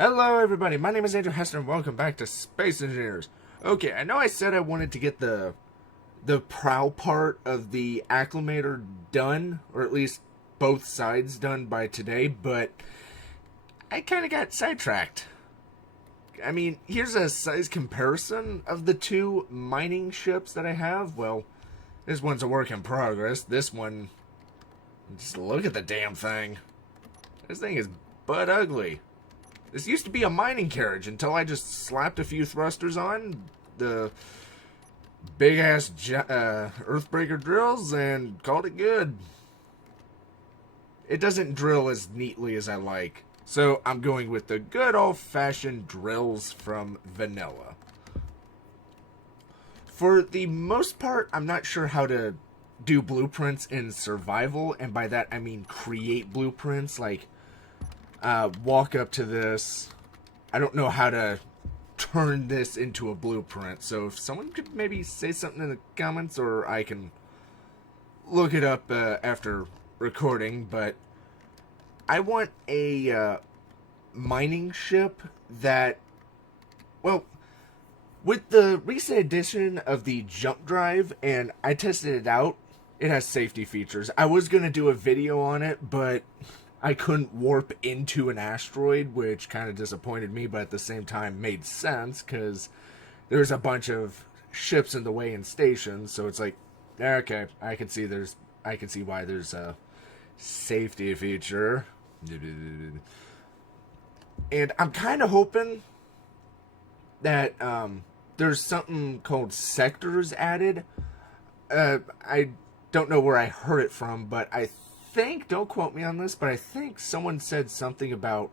Hello everybody, my name is Andrew Hester and welcome back to Space Engineers. Okay, I know I said I wanted to get the prow part of the Acclamator done, or at least both sides done by today, but I kind of got sidetracked. I mean, here's a size comparison of the two mining ships that I have. Well, this one's a work in progress. This one, just look at the damn thing. This thing is butt ugly. This used to be a mining carriage until I just slapped a few thrusters on the big-ass Earthbreaker drills and called it good. It doesn't drill as neatly as I like, so I'm going with the good old-fashioned drills from vanilla. For the most part, I'm not sure how to do blueprints in survival, and by that I mean create blueprints, like walk up to this. I don't know how to turn this into a blueprint, so if someone could maybe say something in the comments, or I can look it up after recording. But I want a mining ship that, well, with the recent addition of the jump drive, and I tested it out, it has safety features. I was going to do a video on it, but I couldn't warp into an asteroid, which kind of disappointed me, but at the same time made sense, because there's a bunch of ships in the way in stations, so it's like, okay, I can see why there's a safety feature. And I'm kind of hoping that there's something called sectors added. I don't know where I heard it from, but I think, don't quote me on this, but I think someone said something about,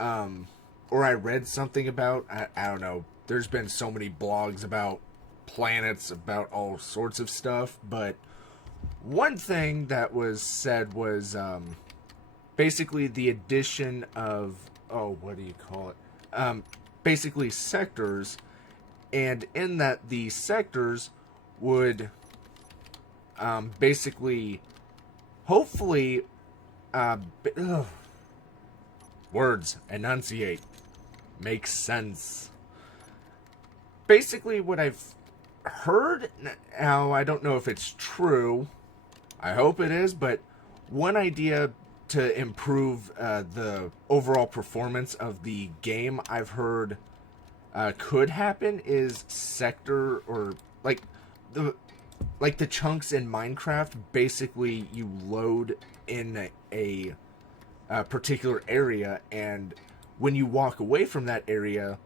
or I read something about, I don't know, there's been so many blogs about planets, about all sorts of stuff, but one thing that was said was, basically the addition of, what do you call it, basically sectors, and in that the sectors would, basically, hopefully, words, enunciate, make sense. Basically, what I've heard, now I don't know if it's true, I hope it is, but one idea to improve the overall performance of the game I've heard could happen is sector, or like the chunks in Minecraft. Basically, you load in a particular area, and when you walk away from that area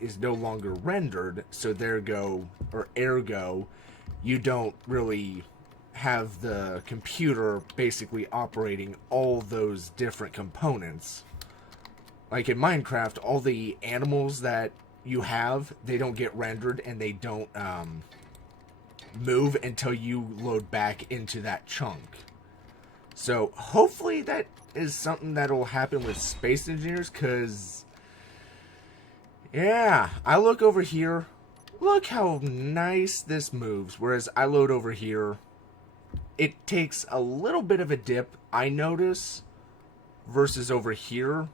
is no longer rendered, so ergo, you don't really have the computer basically operating all those different components. Like in Minecraft, all the animals that you have, they don't get rendered, and they don't move until you load back into that chunk. So hopefully that is something that'll happen with Space Engineers, because yeah, I look over here, look how nice this moves, whereas I load over here, it takes a little bit of a dip, I notice, versus over here.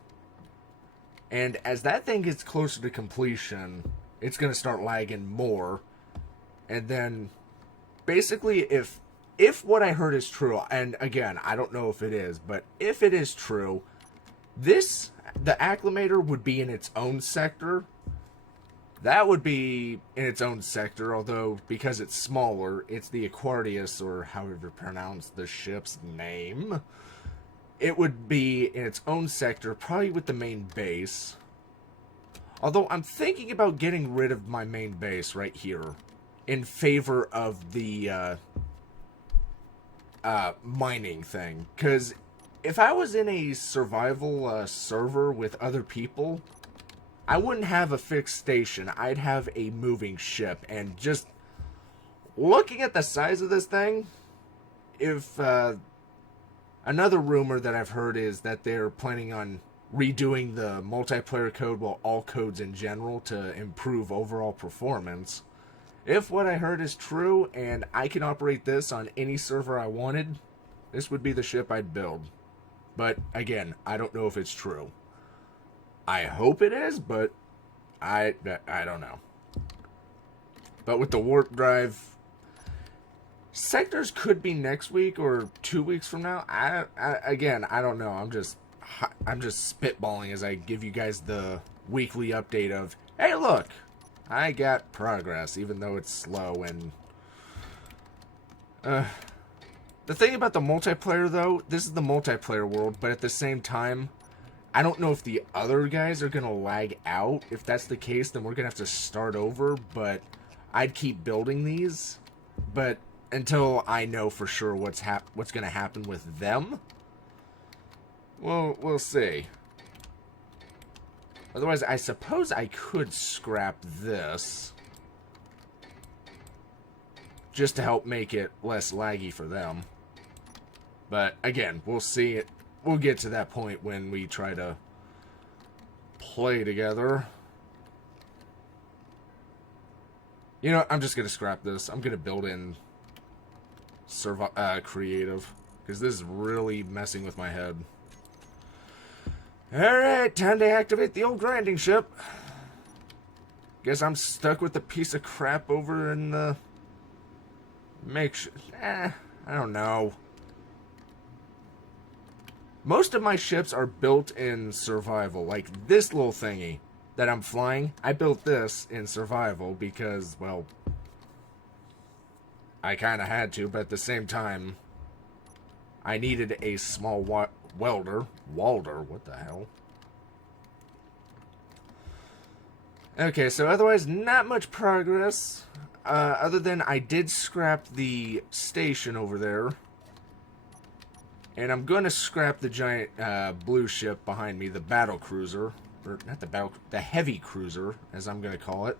And as that thing gets closer to completion, it's going to start lagging more. And then basically, if what I heard is true, and again, I don't know if it is, but if it is true, the Acclamator would be in its own sector. That would be in its own sector, although because it's smaller, it's the Aquarius, or however you pronounce the ship's name. It would be in its own sector, probably with the main base. Although I'm thinking about getting rid of my main base right here in favor of the mining thing. Because if I was in a survival server with other people, I wouldn't have a fixed station. I'd have a moving ship. And just looking at the size of this thing, if another rumor that I've heard is that they're planning on redoing the multiplayer code, well, all codes in general, to improve overall performance. If what I heard is true, and I can operate this on any server I wanted, this would be the ship I'd build. But, again, I don't know if it's true. I hope it is, but I don't know. But with the warp drive, sectors could be next week or 2 weeks from now. Again, I don't know. I'm just spitballing as I give you guys the weekly update of, hey, look, I got progress, even though it's slow. And the thing about the multiplayer, though, this is the multiplayer world, but at the same time, I don't know if the other guys are going to lag out. If that's the case, then we're going to have to start over, but I'd keep building these. But until I know for sure what's going to happen with them, well, we'll see. Otherwise, I suppose I could scrap this just to help make it less laggy for them. But again, we'll see it. We'll get to that point when we try to play together. You know, I'm just going to scrap this. I'm going to build in creative, because this is really messing with my head. Alright, time to activate the old grinding ship. Guess I'm stuck with the piece of crap over in the I don't know. Most of my ships are built in survival. Like this little thingy that I'm flying, I built this in survival because, well, I kind of had to, but at the same time, I needed a small welder. Walder, what the hell? Okay, so otherwise, not much progress. Other than I did scrap the station over there. And I'm going to scrap the giant blue ship behind me, the battle cruiser. Or not the heavy cruiser, as I'm going to call it.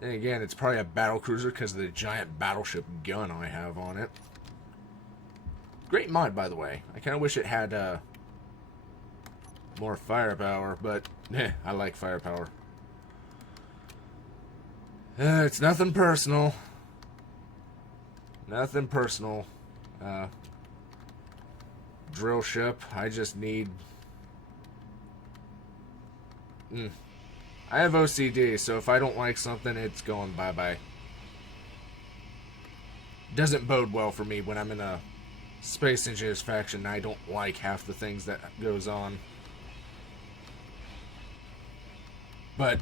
And again, it's probably a battle cruiser because of the giant battleship gun I have on it. Great mod, by the way. I kind of wish it had more firepower, but I like firepower. It's nothing personal. Nothing personal. Drill ship. I just need... I have OCD, so if I don't like something, it's going bye-bye. Doesn't bode well for me when I'm in a Space Engineers faction and I don't like half the things that goes on. But,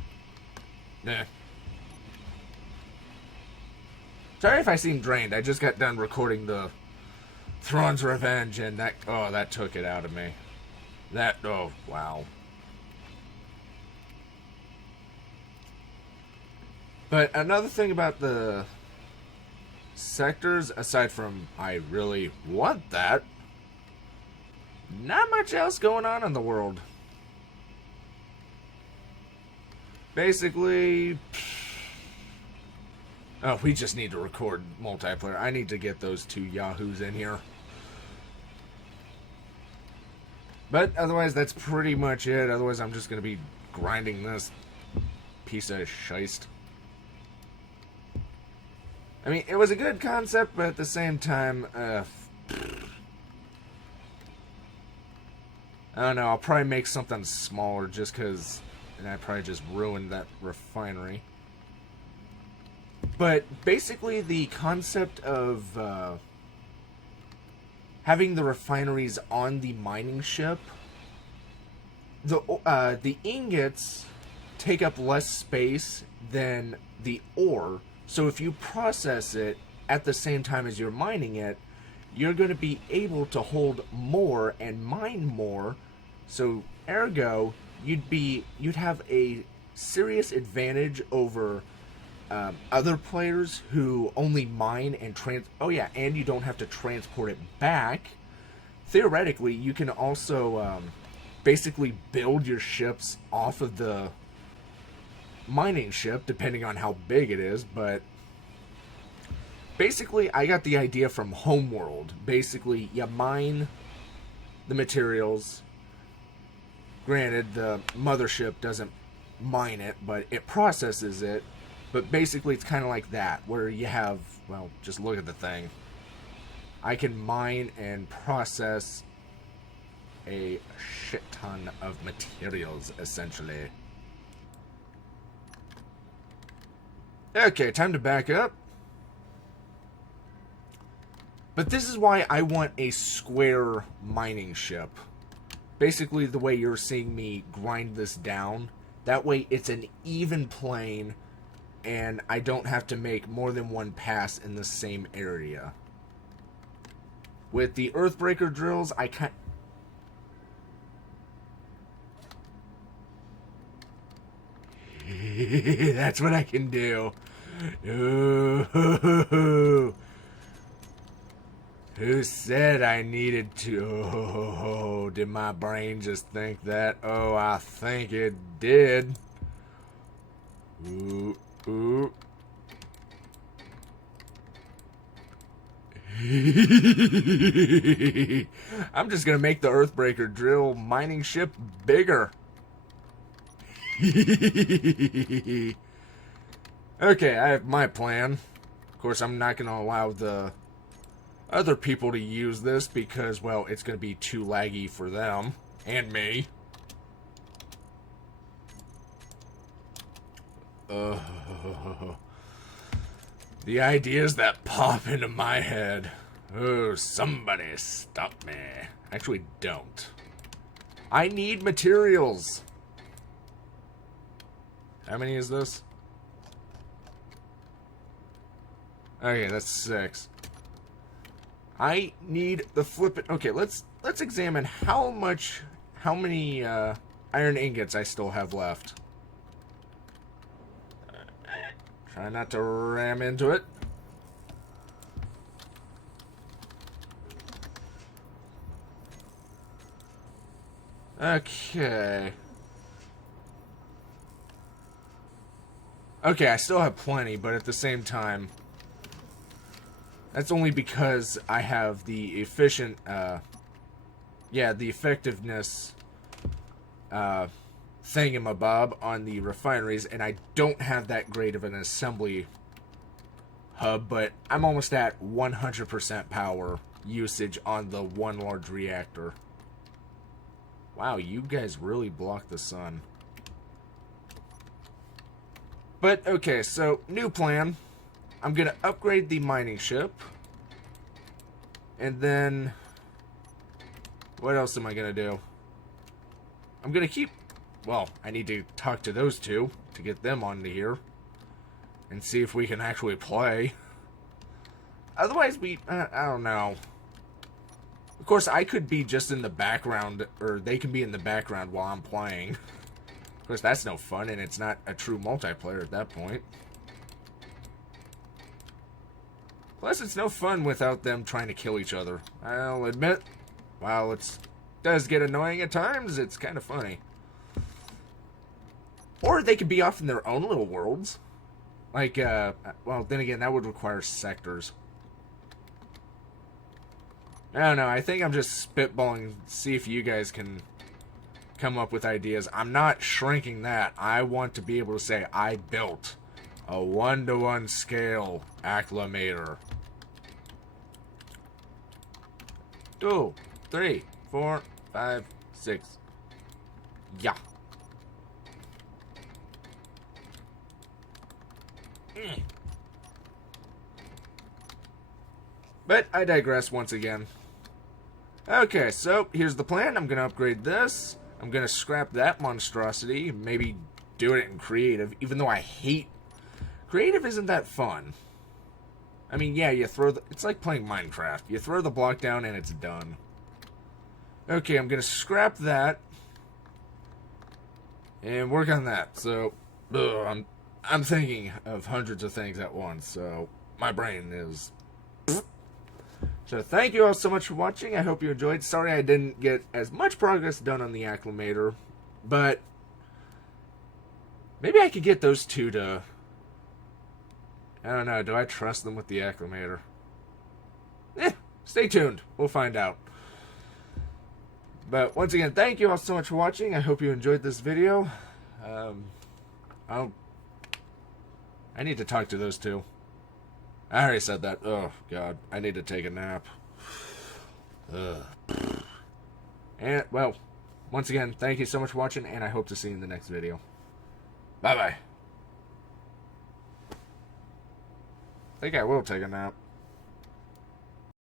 sorry if I seem drained. I just got done recording the Thrawn's Revenge, and that took it out of me. Oh, wow. But another thing about the sectors, aside from I really want that, not much else going on in the world. Basically, oh, we just need to record multiplayer. I need to get those two yahoos in here. But otherwise, that's pretty much it. Otherwise, I'm just going to be grinding this piece of shite. I mean, it was a good concept, but at the same time, I don't know, I'll probably make something smaller just because, and I probably just ruined that refinery. But basically, the concept of having the refineries on the mining ship, the ingots take up less space than the ore. So if you process it at the same time as you're mining it, you're going to be able to hold more and mine more. So ergo, you'd have a serious advantage over other players who only mine and and you don't have to transport it back. Theoretically, you can also basically build your ships off of the mining ship, depending on how big it is. But basically, I got the idea from Homeworld. Basically, you mine the materials. Granted, the mothership doesn't mine it, but it processes it. But basically, it's kind of like that, where you have, well, just look at the thing. I can mine and process a shit ton of materials, essentially. Okay, time to back up. But this is why I want a square mining ship. Basically, the way you're seeing me grind this down. That way, it's an even plane, and I don't have to make more than one pass in the same area. With the Earthbreaker drills, I can't... That's what I can do. Ooh. Who said I needed to? Oh, did my brain just think that? Oh, I think it did. Ooh, ooh. I'm just gonna make the Earthbreaker drill mining ship bigger. Okay, I have my plan. Of course, I'm not gonna allow the other people to use this because, well, it's going to be too laggy for them and me. The ideas that pop into my head. Oh, somebody stop me. Actually, don't. I need materials. How many is this? Okay, that's 6. I need the flippin'... Okay, let's examine how many iron ingots I still have left. Try not to ram into it. Okay. Okay, I still have plenty, but at the same time... That's only because I have the efficient, the effectiveness, thingamabob on the refineries, and I don't have that great of an assembly hub, but I'm almost at 100% power usage on the one large reactor. Wow, you guys really block the sun. But, okay, so, new plan. I'm going to upgrade the mining ship. And then... What else am I going to do? I'm going to keep... Well, I need to talk to those two to get them onto here. And see if we can actually play. Otherwise, I don't know. Of course, I could be just in the background, or they can be in the background while I'm playing. Of course, that's no fun, and it's not a true multiplayer at that point. Plus, it's no fun without them trying to kill each other. I'll admit, while it does get annoying at times, it's kind of funny. Or they could be off in their own little worlds. Like, well, then again, that would require sectors. I don't know, I think I'm just spitballing, see if you guys can come up with ideas. I'm not shrinking that. I want to be able to say, I built a 1-to-1 scale Acclamator. 2, 3, 4, 5, 6. Yeah. But I digress once again. Okay, so here's the plan. I'm going to upgrade this. I'm going to scrap that monstrosity. Maybe do it in creative, even though I hate... Creative isn't that fun. I mean, yeah, you throw the... It's like playing Minecraft. You throw the block down and it's done. Okay, I'm going to scrap that. And work on that. So, I'm thinking of hundreds of things at once. So, my brain is... So, thank you all so much for watching. I hope you enjoyed. Sorry I didn't get as much progress done on the Acclamator. But... maybe I could get those two to... I don't know. Do I trust them with the Acclamator? Stay tuned. We'll find out. But once again, thank you all so much for watching. I hope you enjoyed this video. I need to talk to those two. I already said that. Oh, God. I need to take a nap. And, well, once again, thank you so much for watching, and I hope to see you in the next video. Bye-bye. I think I will take a nap.